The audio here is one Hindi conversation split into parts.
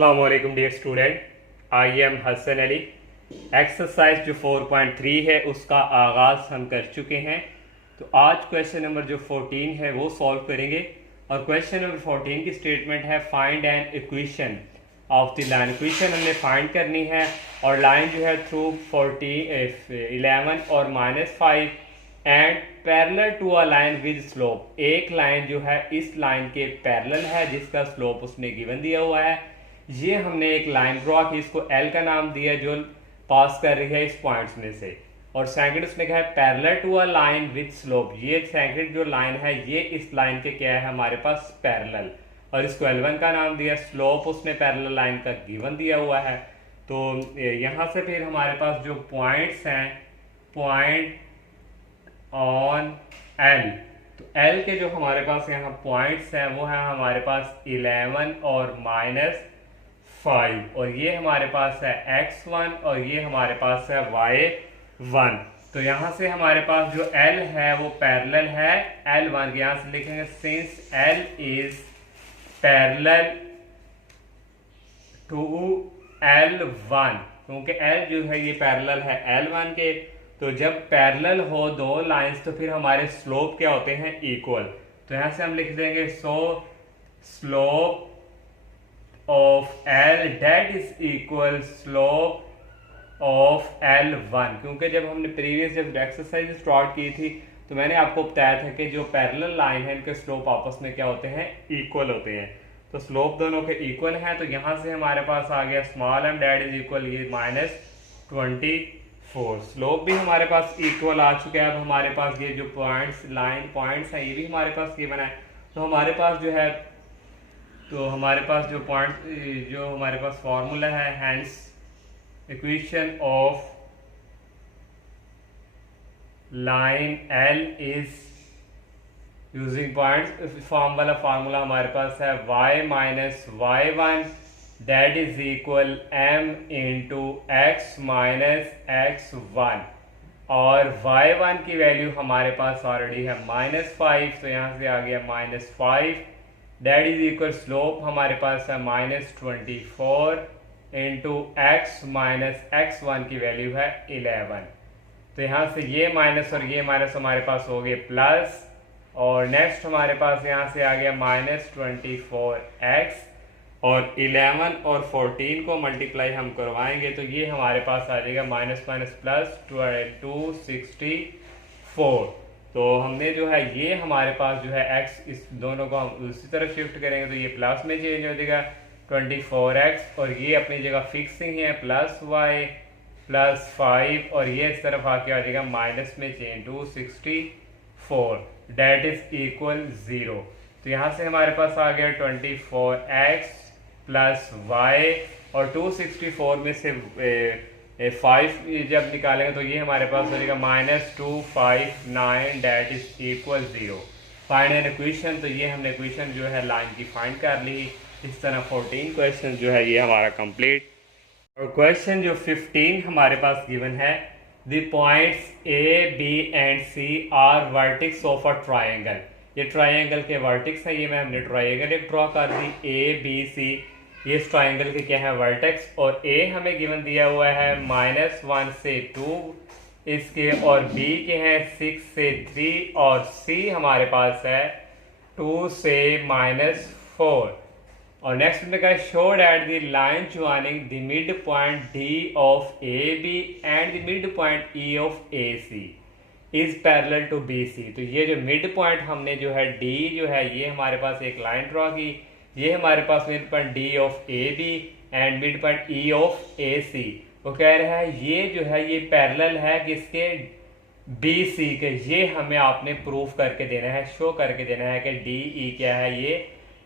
अस्सलाम वालेकुम dear student, I am Hasan Ali. Exercise जो 4.3 है उसका आगाज़ हम कर चुके हैं। तो आज क्वेश्चन नंबर जो 14 है वो सॉल्व करेंगे। और क्वेश्चन नंबर 14 की स्टेटमेंट है find an equation of the line. Equation हमने फाइंड करनी है और लाइन जो है थ्रू 11 और -5 and parallel to a line with slope. एक लाइन जो है इस लाइन के पैरेलल है जिसका स्लोप उसने गिवन दिया हुआ है। ये हमने एक लाइन ड्रॉ की, इसको एल का नाम दिया जो पास कर रही है इस पॉइंट्स में से। और सेकंड उसने कहा है parallel to a line with slope. ये सेकंड जो लाइन है ये इस लाइन के क्या है हमारे पास पैरेलल, और इसको L1 का नाम दिया। स्लोप उसने पैरेलल लाइन का गिवन दिया हुआ है। तो यहाँ से फिर हमारे पास जो पॉइंट्स हैं, पॉइंट ऑन एल, तो एल के जो हमारे पास यहाँ पॉइंट्स हैं वो है हमारे पास 11 और -5, और ये हमारे पास है x1 और ये हमारे पास है y1। तो यहाँ से हमारे पास जो l है वो पैरेलल है L1 के। यहाँ से लिखेंगे since l is parallel to L1, क्योंकि l जो है ये पैरेलल है L1 के। तो जब पैरेलल हो दो लाइंस तो फिर हमारे स्लोप क्या होते हैं, इक्वल। तो यहाँ से हम लिख देंगे so slope of L that is equal slope of L1, क्योंकि जब हमने प्रीवियस जब एक्सरसाइज स्टार्ट की थी तो मैंने आपको बताया था कि जो पैरेलल लाइन है इनके स्लोप आपस में क्या होते हैं, इक्वल होते हैं। तो स्लोप दोनों के इक्वल हैं। तो यहाँ से हमारे पास आ गया small m that is equal ये -24। स्लोप भी हमारे पास इक्वल आ चुका है। अब हमारे पास ये जो पॉइंट्स लाइन पॉइंट्स हैं ये भी हमारे पास गिवन है। तो हमारे पास जो है जो पॉइंट जो हमारे पास फॉर्मूला है, hence equation of line L is using point form वाला फार्मूला हमारे पास है y minus y1 that is equal m into x minus x1, और y1 की वैल्यू हमारे पास ऑलरेडी है -5, तो यहाँ से आ गया -5 दैट इज इक्वल स्लोप हमारे पास है -24 इंटू x माइनस x1 की वैल्यू है 11। तो यहाँ से ये माइनस और ये माइनस हमारे पास हो गए प्लस, और नेक्स्ट हमारे पास यहाँ से आ गया -24x, और 11 और 14 को मल्टीप्लाई हम करवाएंगे तो ये हमारे पास आ जाएगा माइनस माइनस प्लस 264। तो हमने जो है ये हमारे पास जो है x, इस दोनों को हम दूसरी तरफ शिफ्ट करेंगे तो ये प्लस में चेंज हो जाएगा 24x, और ये अपनी जगह फिक्स ही है प्लस y प्लस 5, और ये इस तरफ आके आ जाएगा माइनस में चेंज 264 डेट इज इक्वल 0। तो यहाँ से हमारे पास आ गया 24x प्लस y, और 264 में से 5 जब निकालेंगे तो ये हमारे पास हो जाएगा -259 that is equal 0। Find an equation, तो ये हमने इक्वेशन जो है लाइन की फाइंड कर ली। इस तरह 14 क्वेश्चन जो है ये हमारा कंप्लीट। और क्वेश्चन जो 15 हमारे पास गिवन है, the points A, B and C are vertex of a triangle. ये ट्राइंगल के वर्टिक्स है। ये मैं हमने ट्राइंगल एक ड्रॉ कर दी A, B, C, ये इस ट्राइंगल के क्या है वर्टेक्स। और A हमें गिवन दिया हुआ है -1 से 2 इसके, और B के हैं 6 से 3, और C हमारे पास है 2 से -4। और नेक्स्ट में कहा show that the line joining the mid point D of AB and the mid point E of AC is parallel to BC। तो ये जो मिड पॉइंट हमने जो है D जो है ये हमारे पास एक लाइन ड्रॉ की, ये हमारे पास mid point D of AB and mid point E of AC। वो कह रहा है ये जो है ये पैरेलल है किसके, BC के। ये हमें आपने प्रूफ करके देना है, शो करके देना है कि DE क्या है,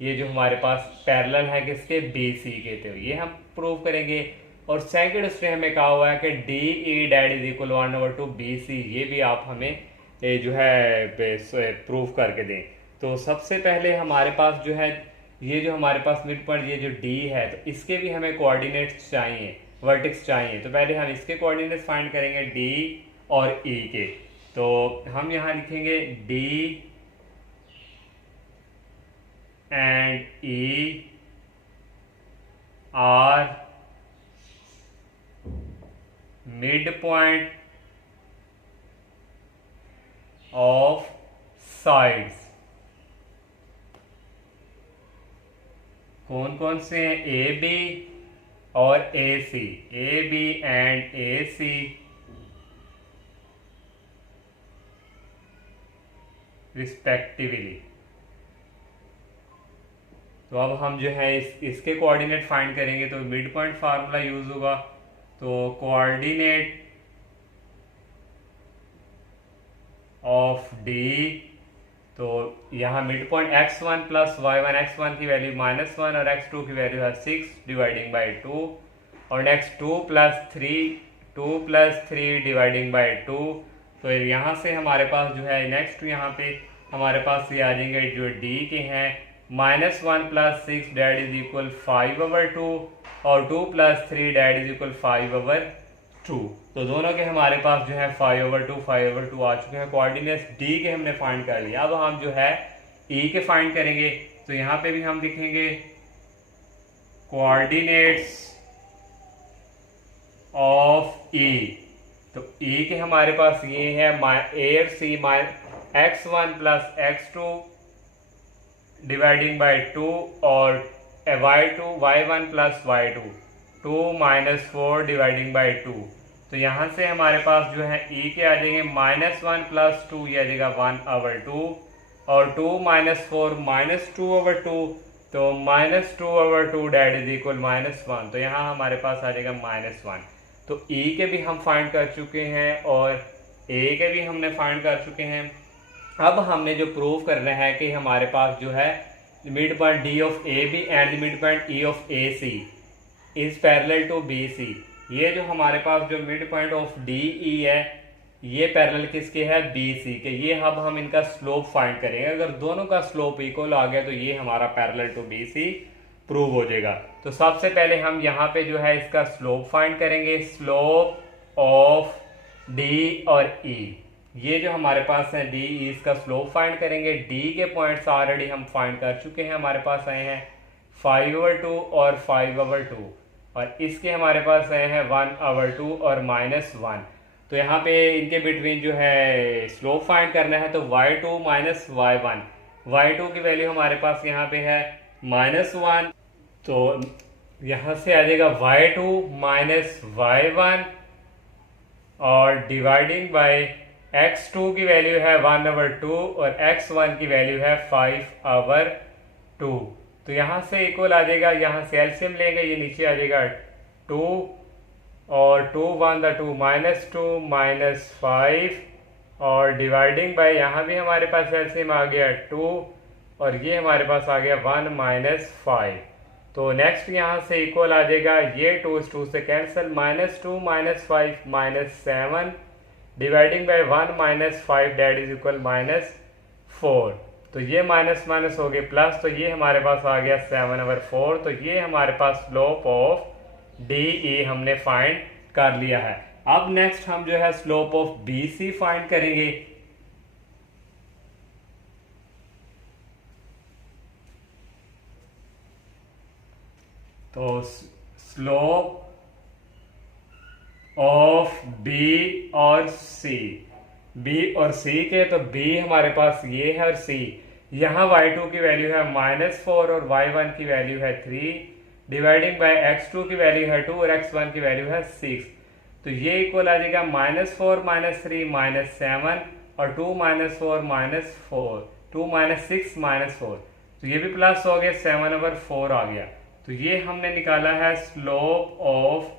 ये जो हमारे पास पैरेलल है किसके, BC के। तो ये हम प्रूव करेंगे। और सेकंड उसने हमें कहा हुआ है कि DE that is equal 1/2 BC, ये भी आप हमें जो है प्रूफ करके दें। तो सबसे पहले हमारे पास जो है ये जो हमारे पास मिड पॉइंट ये जो D है तो इसके भी हमें कोऑर्डिनेट्स चाहिए, वर्टेक्स चाहिए। तो पहले हम इसके कोऑर्डिनेट्स फाइंड करेंगे D और E के। तो हम यहाँ लिखेंगे D and E are mid point of sides. कौन कौन से हैं? ए बी और A C, A B and A C respectively. तो अब हम जो है इसके कोऑर्डिनेट फाइंड करेंगे, तो मिड पॉइंट फार्मूला यूज होगा। तो कोऑर्डिनेट ऑफ डी, तो यहाँ mid point x1 plus y1, x1 की वैल्यू -1 और x2 की वैल्यू है 6 डिवाइडिंग बाई 2, और नेक्स्ट 2 प्लस 3 डिवाइडिंग बाई 2। तो यहाँ से हमारे पास जो है नेक्स्ट यहाँ पे हमारे पास ये आ जाएंगे जो d के हैं -1 प्लस 6 डेट इज इक्वल 5/2 और 2 प्लस 3 डेट इज इक्वल 5/2। तो दोनों के हमारे पास जो है 5/2 आ चुके हैं। कोऑर्डिनेट्स डी के हमने फाइंड कर लिया। अब हम जो है ई के फाइंड करेंगे। तो यहाँ पे भी हम लिखेंगे कोऑर्डिनेट्स ऑफ ई। तो ई के हमारे पास ये है ए और सी, x1 plus x2 dividing by 2 और y1 plus y2 2 - 4 dividing by 2। तो यहाँ से हमारे पास जो है ई के आ जाएंगे -1 प्लस 2, ये आ जाएगा 1/2 और 2 - 4 -2/2, तो -2/2 डेट इज इक्वल -1। तो यहाँ हमारे पास आ जाएगा -1। तो ई के भी हम फाइंड कर चुके हैं और ए के भी हमने फाइंड कर चुके हैं। अब हमने जो प्रूव करना है कि हमारे पास जो है mid point D of A B and mid point E of A C is parallel to B C. ये जो हमारे पास जो mid point of D E है ये पैरेलल किसके है? बी सी के। ये अब हम इनका स्लोप फाइंड करेंगे। अगर दोनों का स्लोप इक्वल आ गया तो ये हमारा parallel to B C prove हो जाएगा। तो सबसे पहले हम यहाँ पे जो है इसका स्लोप फाइंड करेंगे। स्लोप ऑफ डी और ई, ये जो हमारे पास है डी ई, इसका स्लोप फाइंड करेंगे। डी के पॉइंट्स ऑलरेडी हम फाइंड कर चुके हैं, हमारे पास आए हैं 5/2 और 5/2, और इसके हमारे पास आए हैं 1/2 और -1। तो यहाँ पे इनके बिटवीन जो है स्लोप फाइंड करना है। तो y2 माइनस y1, y2 की वैल्यू हमारे पास यहाँ पे है -1, तो यहाँ से आ जाएगा y2 माइनस y1 और डिवाइडिंग बाय x2 की वैल्यू है 1/2 और x1 की वैल्यू है 5/2। तो यहाँ से इक्वल आ जाएगा, यहाँ से एलसीएम लेंगे, ये नीचे आ जाएगा 2 और 2 1 2 -2 -5 और डिवाइडिंग बाय यहाँ भी हमारे पास एलसीएम आ गया 2 और ये हमारे पास आ गया 1 -5। तो नेक्स्ट यहाँ से इक्वल आ जाएगा, ये 2 इस 2 से cancel, -2 -5 -7 dividing by 1 -5 that is equal -4। तो ये माइनस माइनस हो गए प्लस, तो ये हमारे पास आ गया 7/4। तो ये हमारे पास स्लोप ऑफ डी ई हमने फाइंड कर लिया है। अब नेक्स्ट हम जो है slope of B C find करेंगे। तो स्लोप ऑफ बी और सी, बी और सी के, तो बी हमारे पास ये है और सी, यहाँ y2 की वैल्यू है -4 और y1 की वैल्यू है 3 डिवाइडिंग बाय x2 की वैल्यू है 2 और x1 की वैल्यू है 6। तो ये इक्वल आ जाएगा -4 -3 -7 और 2 -4 2 -6 -4। तो ये भी प्लस हो गया, 7/4 आ गया। तो ये हमने निकाला है स्लोप ऑफ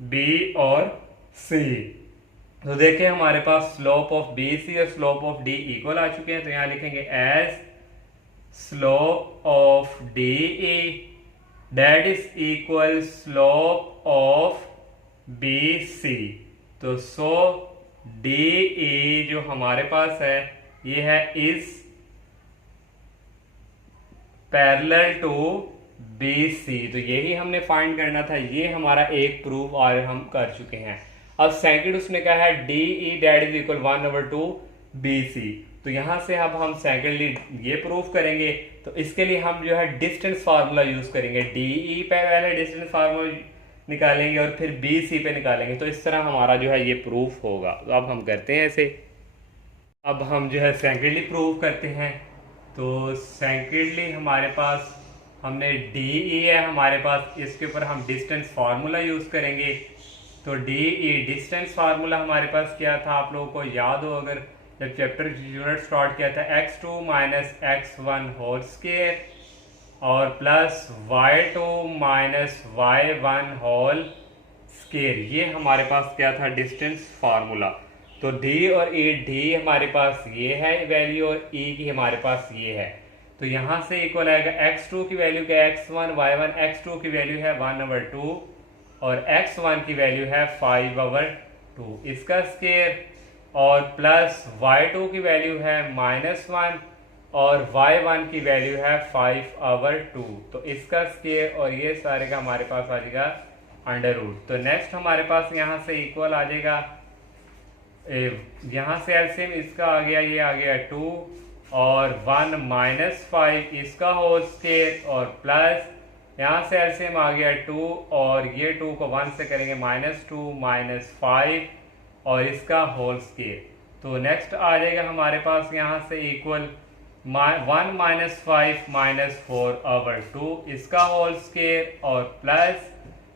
बी और सी। तो देखिए हमारे पास स्लोप ऑफ बी सी और स्लोप ऑफ डी इक्वल आ चुके हैं। तो यहाँ लिखेंगे as slope of D E that is equal slope of B C. तो सो डी ई जो हमारे पास है ये है is parallel to B C. तो यही हमने फाइंड करना था, ये हमारा एक प्रूफ और हम कर चुके हैं। अब सेकंड उसने कहा है D E that is equal 1/2 B C. तो तो यहाँ से अब हम सेकेंडली ये प्रूफ करेंगे। तो इसके लिए हम जो है डिस्टेंस फार्मूला यूज करेंगे, DE पे पहले डिस्टेंस फार्मूला निकालेंगे और फिर BC पे निकालेंगे। तो इस तरह हमारा जो है ये प्रूफ होगा। तो अब हम करते हैं ऐसे। अब हम जो है सेकेंडली प्रूव करते हैं। तो सेकेंडली हमारे पास हमने DE है हमारे पास, इसके ऊपर हम डिस्टेंस फार्मूला यूज करेंगे। तो DE डिस्टेंस फार्मूला हमारे पास क्या था, आप लोगों को याद हो अगर जब चैप्टर यूनिट स्टार्ट किया था, x2 minus x1 whole square और plus y2 minus y1 whole square. ये हमारे पास क्या था, डिस्टेंस फार्मूला। तो D और E, D हमारे पास ये है वैल्यू और E की हमारे पास ये है। तो यहां से इक्वल आएगा x2 की वैल्यू क्या है, x1 y1, x2 की वैल्यू है 1/2 और x1 की वैल्यू है 5/2 इसका स्क्वायर और प्लस y2 की वैल्यू है -1 और y1 की वैल्यू है 5/2 तो इसका स्क्वायर और ये सारे का हमारे पास आ जाएगा √। तो नेक्स्ट हमारे पास यहाँ से इक्वल आ जाएगा, यहाँ से एलसीएम इसका आ गया, ये आ गया 2 और 1 -5 इसका होल स्क्वायर और प्लस यहाँ से एलसीएम आ गया 2 और ये 2 को 1 से करेंगे -2 -5 और इसका होल स्क्वायर। तो नेक्स्ट आ जाएगा हमारे पास यहाँ से इक्वल 1 -5 -4/2 इसका होल स्क्वायर और प्लस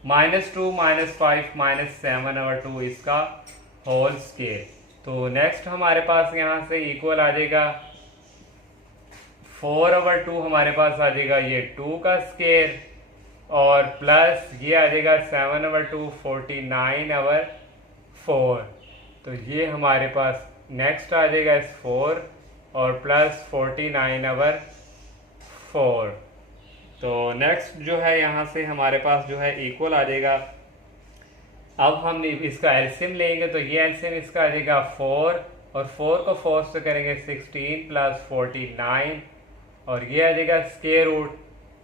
-2 -5 -7/2 इसका होल स्क्वायर। तो नेक्स्ट हमारे पास यहाँ से इक्वल आ जाएगा 4/2 हमारे पास आ जाएगा ये 2 का स्क्वायर और प्लस ये आ जाएगा 7/2 49/4। तो ये हमारे पास नेक्स्ट आ जाएगा 4 और प्लस 49/4। तो नेक्स्ट जो है यहाँ से हमारे पास जो है इक्वल आ जाएगा। अब हम इसका एलसीएम लेंगे तो ये एलसीएम इसका आ जाएगा 4 और 4 को 4 से करेंगे 16 प्लस 49 और ये आ जाएगा स्क्वायर रूट।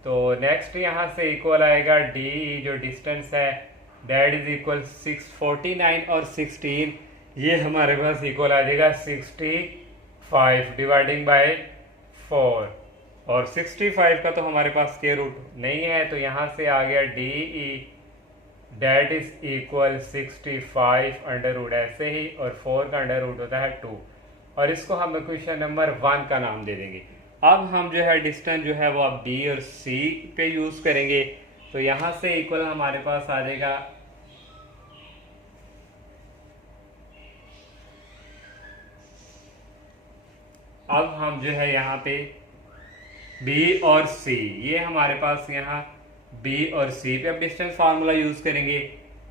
तो नेक्स्ट यहाँ से इक्वल आएगा DE जो डिस्टेंस है दैट इज इक्वल 649 और 16 ये हमारे पास इक्वल आ जाएगा 65 डिवाइडिंग बाय 4 और 65 का तो हमारे पास स्क्वायर रूट नहीं है। तो यहाँ से आ गया DE दैट इज इक्वल 65 √ ऐसे ही और 4 का √ होता है 2 और इसको हम इक्वेशन नंबर 1 का नाम दे देंगे। अब हम जो है डिस्टेंस जो है वो अब B और C पे यूज करेंगे। तो यहाँ से इक्वल हमारे पास आ जाएगा अब हम जो है यहाँ पे B और C ये हमारे पास यहाँ B और C पे अब डिस्टेंस फार्मूला यूज करेंगे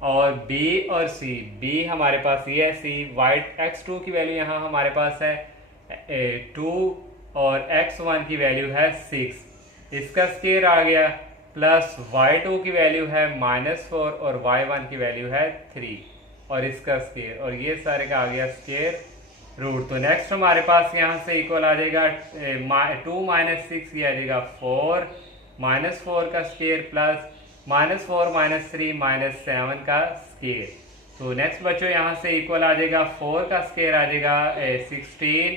और B और C, B हमारे पास ये है, C वाइट x2 की वैल्यू यहाँ हमारे पास है 2 और x1 की वैल्यू है 6 इसका स्क्वायर आ गया प्लस y2 की वैल्यू है -4 और y1 की वैल्यू है 3 और इसका स्क्वायर और ये सारे का आ गया स्क्वायर रूट। तो नेक्स्ट हमारे पास यहाँ से इक्वल आ जाएगा 2 - 6 ये आ जाएगा 4 -4 का स्क्वायर प्लस -4 -3 -7 का स्क्वायर। तो नेक्स्ट बच्चों यहाँ से इक्वल आ जाएगा 4 का स्क्वायर आ जाएगा 16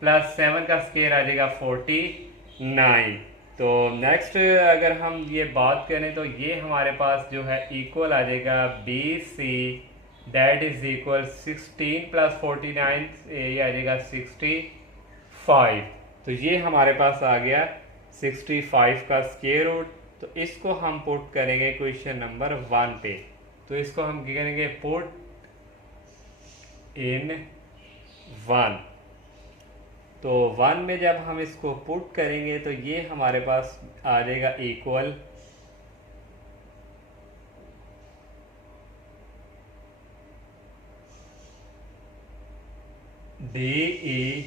प्लस 7 का स्क्वायर आ जाएगा 49। तो नेक्स्ट अगर हम ये बात करें तो ये हमारे पास जो है इक्वल आ जाएगा BC that is equal 16 plus 49 ये आ जाएगा 65। तो ये हमारे पास आ गया 65 का स्क्वायर रूट। तो इसको हम पुट करेंगे क्वेश्चन नंबर 1 पे। तो इसको हम क्या करेंगे, पुट इन 1। तो 1 में जब हम इसको पुट करेंगे तो ये हमारे पास आ जाएगा equal DE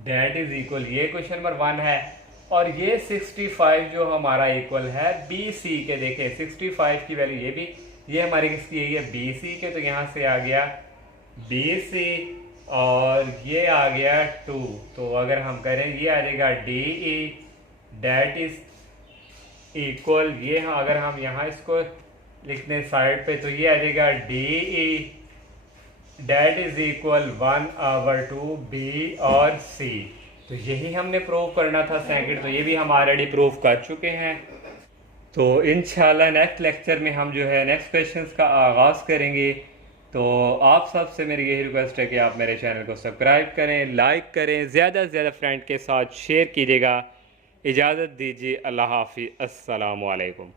that is equal ये क्वेश्चन नंबर 1 है और ये 65 जो हमारा इक्वल है BC के। देखें 65 की वैल्यू ये भी ये हमारी किसकी है, ये BC के। तो यहाँ से आ गया BC और ये आ गया 2। तो अगर हम करें ये आ जाएगा DE दैट इज इक्वल ये अगर हम यहाँ इसको लिखने साइड पे तो ये आ जाएगा DE that is equal 1/2 B और सी। तो यही हमने प्रूव करना था सेकंड, तो ये भी हम ऑलरेडी प्रूव कर चुके हैं। तो इंशाल्लाह नेक्स्ट लेक्चर में हम जो है नेक्स्ट क्वेश्चंस का आगाज़ करेंगे। तो आप सबसे मेरी यही रिक्वेस्ट है कि आप मेरे चैनल को सब्सक्राइब करें, लाइक करें, ज़्यादा से ज़्यादा फ्रेंड के साथ शेयर कीजिएगा। इजाज़त दीजिए, अल्लाह हाफिज़, अस्सलामु अलैकुम।